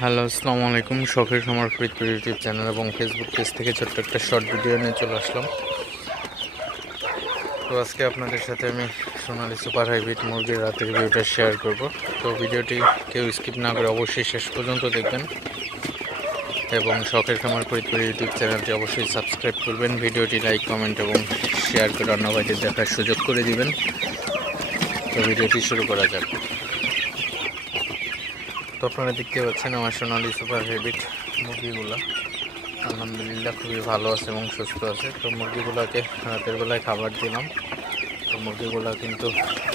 Hello, আসসালামু আলাইকুম। শখের খামার ফরিদপুর ইউটিউব চ্যানেল এবং ফেসবুক পেজ থেকে ছোট্ট একটা শর্ট ভিডিও নিয়ে চলে আসলাম। তো আজকে আপনাদের সাথে আমি সোনালী সুপার হাইব্রিড মুরগির রাতের ভিডিওটা শেয়ার করব। তো ভিডিওটি কেউ স্কিপ না করে অবশ্যই শেষ পর্যন্ত দেখবেন এবং শখের খামার ফরিদপুর ইউটিউব চ্যানেলটি অবশ্যই সাবস্ক্রাইব করবেন। ভিডিওটি লাইক, কমেন্ট এবং শেয়ার করে অন্য ভাইদের দেখার সুযোগ করে দিবেন। তো ভিডিওটি শুরু করা যাক। তো আপনারা দেখতে পাচ্ছেন আমার সোনালী সুপার হাইব্রিড মুরগিগুলো আলহামদুলিল্লাহ খুবই ভালো আছে এবং সুস্থ আছে। তো মুরগিগুলোকে রাতের বেলায় খাবার দিলাম। তো মুরগিগুলো কিন্তু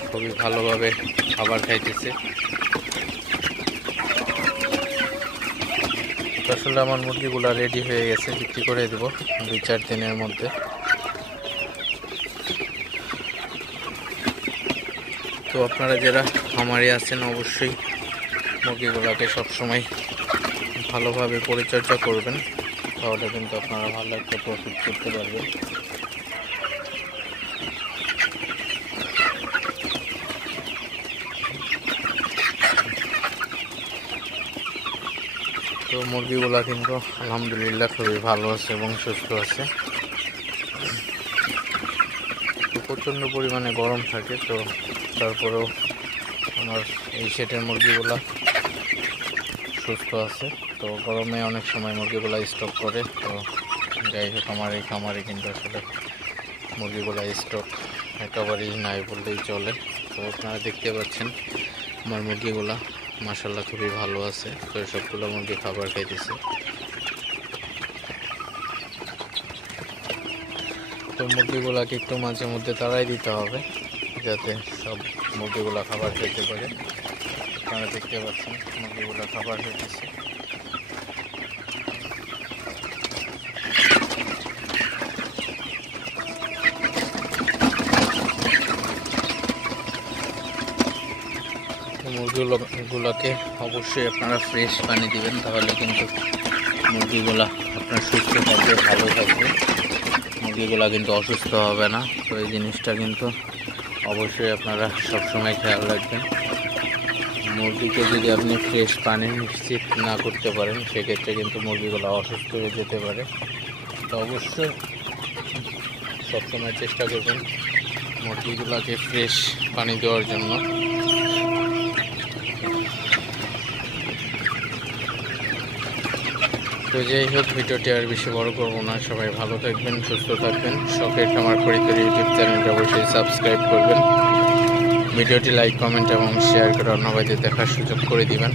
খুবই ভালোভাবে খাবার খাইতেছে। তো আসলে আমার মুরগিগুলো রেডি হয়ে গেছে, বিক্রি করে দেবো 2-4 দিনের মধ্যে। তো আপনারা যারা খামারে আছেন অবশ্যই মুরগিগুলোকে সবসময় ভালোভাবে পরিচর্যা করবেন, তাহলে কিন্তু আপনারা ভালো একটা প্রফিট করতে পারবেন। তো মুরগিগুলা কিন্তু আলহামদুলিল্লাহ খুবই ভালো আছে এবং সুস্থ আছে। তো প্রচণ্ড পরিমাণে গরম থাকে, তো তারপরেও আমার এই সেটের মুরগিগুলা সুস্থ আছে। তো গরমে অনেক সময় মুরগিগুলা স্টক করে, তো যাই হোক আমার এই খামারে কিন্তু আসলে মুরগিগুলা স্টক একেবারেই নাই বললেই চলে। তো আপনারা দেখতে পাচ্ছেন আমার মুরগিগুলা মাশাআল্লাহ খুবই ভালো আছে। তো সবগুলো মুরগি খাবার খাইতেছে। তো মুরগিগুলাকে একটু মাঝে মধ্যে তাড়াই দিতে হবে যাতে সব মুরগিগুলা খাবার খেতে পারে। আপনারা দেখতে পাচ্ছেন মুরগিগুলা খাবার খেতেছে। মুরগিগুলোকে অবশ্যই আপনারা ফ্রেশ পানি দিবেন, তাহলে কিন্তু মুরগিগুলা আপনার সুস্থ থাকবে, ভালো থাকবে। মুরগিগুলা কিন্তু অসুস্থ হবে না। তো এই জিনিসটা কিন্তু অবশ্যই আপনারা সবসময় খেয়াল রাখবেন। মুরগিকে যদি আপনি ফ্রেশ পানি নিশ্চিত না করতে পারেন, সেক্ষেত্রে কিন্তু মুরগিগুলো অসুস্থ হয়ে যেতে পারে। তো অবশ্যই সবসময় চেষ্টা করবেন মুরগিগুলোকে ফ্রেশ পানি দেওয়ার জন্য। তো যাই হোক, ভিডিওটি আর বেশি বড় করবো না। সবাই ভালো থাকবেন, সুস্থ থাকবেন। শখের খামার ফরিদপুর ইউটিউব চ্যানেলটা অবশ্যই সাবস্ক্রাইব করবেন। ভিডিওটি লাইক, কমেন্ট এবং শেয়ার করে অন্য ভাইদের দেখার সুযোগ করে দিবেন।